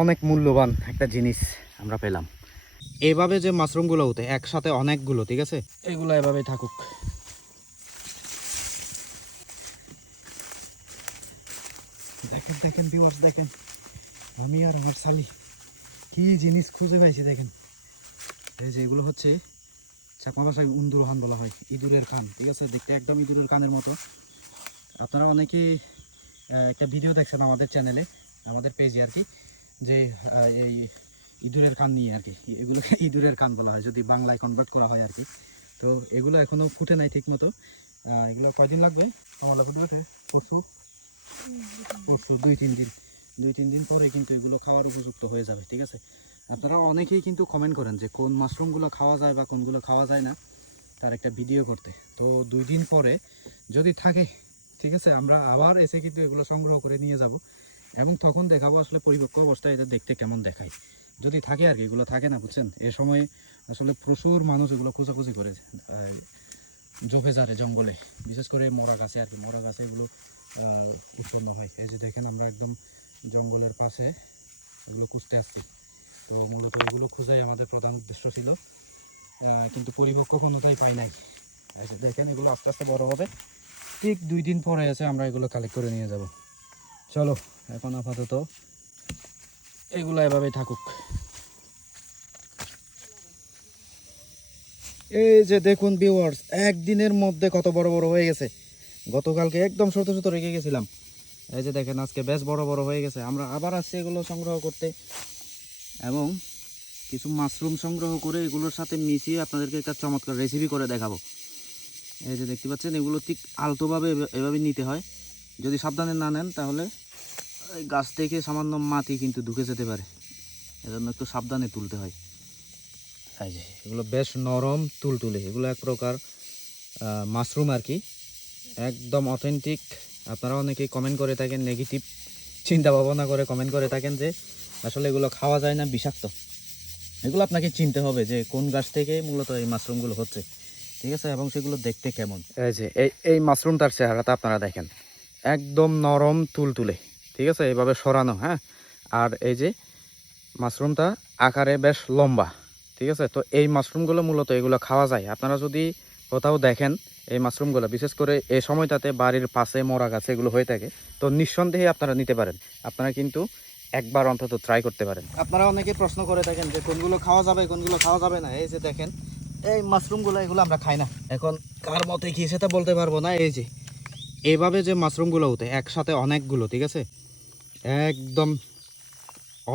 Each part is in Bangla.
অনেক মূল্যবান একটা জিনিস আমরা পেলাম। এভাবে যে মাশরুমগুলো হতে, একসাথে অনেকগুলো, ঠিক আছে? এগুলো এভাবে থাকুক। দেখেন দেখেন ভিউয়ার্স দেখেন। আমি আর আমার শালি কি জিনিস খুঁজে পাইছি, দেখেন। এই যে এগুলো হচ্ছে চাকমা ভাষায় উন্দুরহান বলা হয়, ইঁদুরের কান, ঠিক আছে? দেখতে একদম ইঁদুরের কানের মতো। আপনারা অনেকেই একটা ভিডিও দেখছেন আমাদের চ্যানেলে আমাদের পেজে আর কি। যে এই ইঁদুরের কান নিয়ে আর কি এগুলোকে ইঁদুরের কান বলা হয়, যদি বাংলায় কনভার্ট করা হয় আর কি তো এগুলো এখনও ফুটে নাই ঠিক মতো এগুলো কয়দিন লাগবে? আমার লাগবে ফুটে পরশু? পরশু, দুই, তিন দিন। দুই, তিন দিন পরে কিন্তু এগুলো খাওয়ার উপযুক্ত হয়ে যাবে, ঠিক আছে? আপনারা অনেকেই কিন্তু কমেন্ট করেন যে, কোন মাশরুমগুলো খাওয়া যায় বা কোনগুলো খাওয়া যায় না, তার একটা ভিডিও করতে। তো দুই দিন পরে যদি থাকে, ঠিক আছে, আমরা আবার এসে কিন্তু এগুলো সংগ্রহ করে নিয়ে যাব। এবং তখন দেখাবো আসলে পরিপক্ক অবস্থায় এটা দেখতে কেমন দেখায়। যদি থাকে আর কি, এগুলো থাকে না, বুঝছেন? এ সময় আসলে প্রচুর মানুষ এগুলো খোঁজাখুঁজি করে জোফে জারে জঙ্গলে। বিশেষ করে মরা গাছে আর কি, মরা গাছে এগুলো উৎপন্ন হয়। এই যে দেখেন আমরা একদম জঙ্গলের পাশে এগুলো খুঁজতে আসছি। তো মূলত এগুলো খোঁজাই আমাদের প্রধান উদ্দেশ্য ছিল। কিন্তু পরিপক্ক কোনোটাই পাই নাই। এই যে দেখেন, এগুলো আস্তে আস্তে বড় হবে। ঠিক দুই দিন পরে এসে আমরা এগুলো কালেক্ট করে নিয়ে যাব। চলো, এখন আপাতত এগুলো এভাবে থাকুক। এই যে দেখুন ভিউয়ার্স একদিনের মধ্যে কত বড় বড় হয়ে গেছে। গতকালকে একদম ছোট ছোট রেখে গেছিলাম। এই যে দেখেন, আজকে বেশ বড় বড় হয়ে গেছে। আমরা আবার আসছি এগুলো সংগ্রহ করতে। এবং কিছু মাশরুম সংগ্রহ করে এগুলোর সাথে মিশিয়ে আপনাদেরকে একটা চমৎকার রেসিপি করে দেখাবো। এই যে দেখতে পাচ্ছেন, এগুলো ঠিক আলতোভাবে এভাবে- নিতে হয়। যদি সাবধানে না নেন তাহলে এই গাছ থেকে সামান্য মাটি কিন্তু ঢুকে যেতে পারে। এজন্য একটু সাবধানে তুলতে হয়। এই যে এগুলো বেশ নরম তুলতুলে। এগুলো এক প্রকার মাশরুম আর কি। একদম অথেন্টিক আপনারা অনেকেই কমেন্ট করে থাকেন নেগেটিভ চিন্তা ভাবনা করে কমেন্ট করে থাকেন যে আসলে এগুলো খাওয়া যায় না বিষাক্ত। এগুলো আপনাকে চিনতে হবে যে কোন গাছ থেকে মূলত এই মাশরুমগুলো হচ্ছে। ঠিক আছে? এবং সেগুলো দেখতে কেমন? এই যে এই এই মাশরুমটার চেহারাটা আপনারা দেখেন। একদম নরম তুলতুলে, ঠিক আছে? এইভাবে সরানো হ্যাঁ? আর এই যে মাশরুমটা আকারে বেশ লম্বা, ঠিক আছে? তো এই মাশরুমগুলো মূলত এগুলো খাওয়া যায়। আপনারা যদি কোথাও দেখেন এই মাশরুমগুলো, বিশেষ করে এই সময়টাতে বাড়ির পাশে মরা গাছে এগুলো হয়ে থাকে, তো নিঃসন্দেহে আপনারা নিতে পারেন। আপনারা কিন্তু একবার অন্তত ট্রাই করতে পারেন। আপনারা অনেকে প্রশ্ন করে থাকেন যে কোনগুলো খাওয়া যাবে, কোনগুলো খাওয়া যাবে না? এই যে দেখেন, এই মাশরুমগুলো এগুলো আমরা খাই না। এখন কার মতে কি সেটা বলতে পারব না? এই যে এভাবে যে মাশরুমগুলো হতে, একসাথে অনেকগুলো, ঠিক আছে? একদম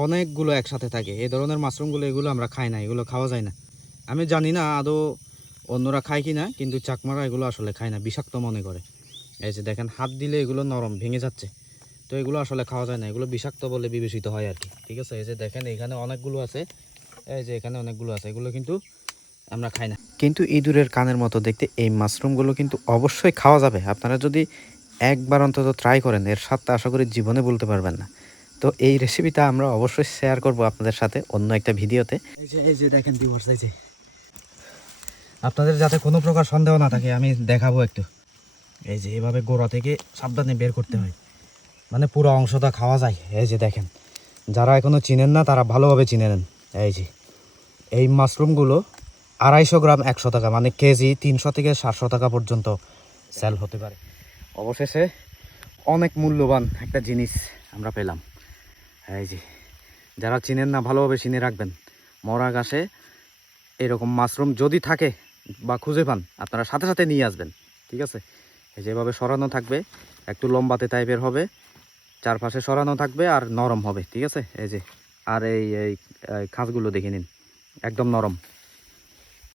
অনেকগুলো একসাথে থাকে। এই ধরনের মাশরুমগুলো এগুলো আমরা খাই না, এগুলো খাওয়া যায় না। আমি জানি না আদৌ অন্যরা খায় কি না কিন্তু চাকমারা এগুলো আসলে খায় না, বিষাক্ত মনে করে। এই যে দেখেন, হাত দিলে এগুলো নরম, ভেঙে যাচ্ছে। তো এগুলো আসলে খাওয়া যায় না, এগুলো বিষাক্ত বলে বিবেচিত হয় আর কি, ঠিক আছে? এই যে দেখেন, এখানে অনেকগুলো আছে। এই যে এখানে অনেকগুলো আছে, এগুলো কিন্তু আমরা খাই না। কিন্তু ইঁদুরের কানের মতো দেখতে এই মাশরুমগুলো কিন্তু অবশ্যই খাওয়া যাবে। আপনারা যদি একবার অন্তত ট্রাই করেন এর স্বাদটা আশা করি জীবনে বলতে পারবেন না। তো এই রেসিপিটা আমরা অবশ্যই শেয়ার করব আপনাদের সাথে অন্য একটা ভিডিওতে। এই যে এই যে দেখেন ভিউয়ার্স এই যে। আপনাদের যাতে কোনো প্রকার সন্দেহ না থাকে আমি দেখাবো একটু। এই যে এভাবে গোড়া থেকে সাবধানে বের করতে হয়। মানে পুরো অংশটা খাওয়া যায়। এই যে দেখেন যারা এখনও চিনেন না তারা ভালোভাবে চিনে নেন। এই যে এই মাশরুমগুলো আড়াইশো গ্রাম একশো টাকা মানে কেজি তিনশো থেকে সাতশো টাকা পর্যন্ত সেল হতে পারে। অবশেষে অনেক মূল্যবান একটা জিনিস আমরা পেলাম। এই যে, যারা চিনেন না, ভালোভাবে চিনে রাখবেন। মরা গাছে এরকম মাশরুম যদি থাকে বা খুঁজে পান, আপনারা সাথে সাথে নিয়ে আসবেন, ঠিক আছে? এই যেভাবে সরানো থাকবে, একটু লম্বাতে টাইপের হবে, চারপাশে সরানো থাকবে আর নরম হবে, ঠিক আছে? এই যে, আর এই এই খাঁজগুলো দেখে নিন, একদম নরম।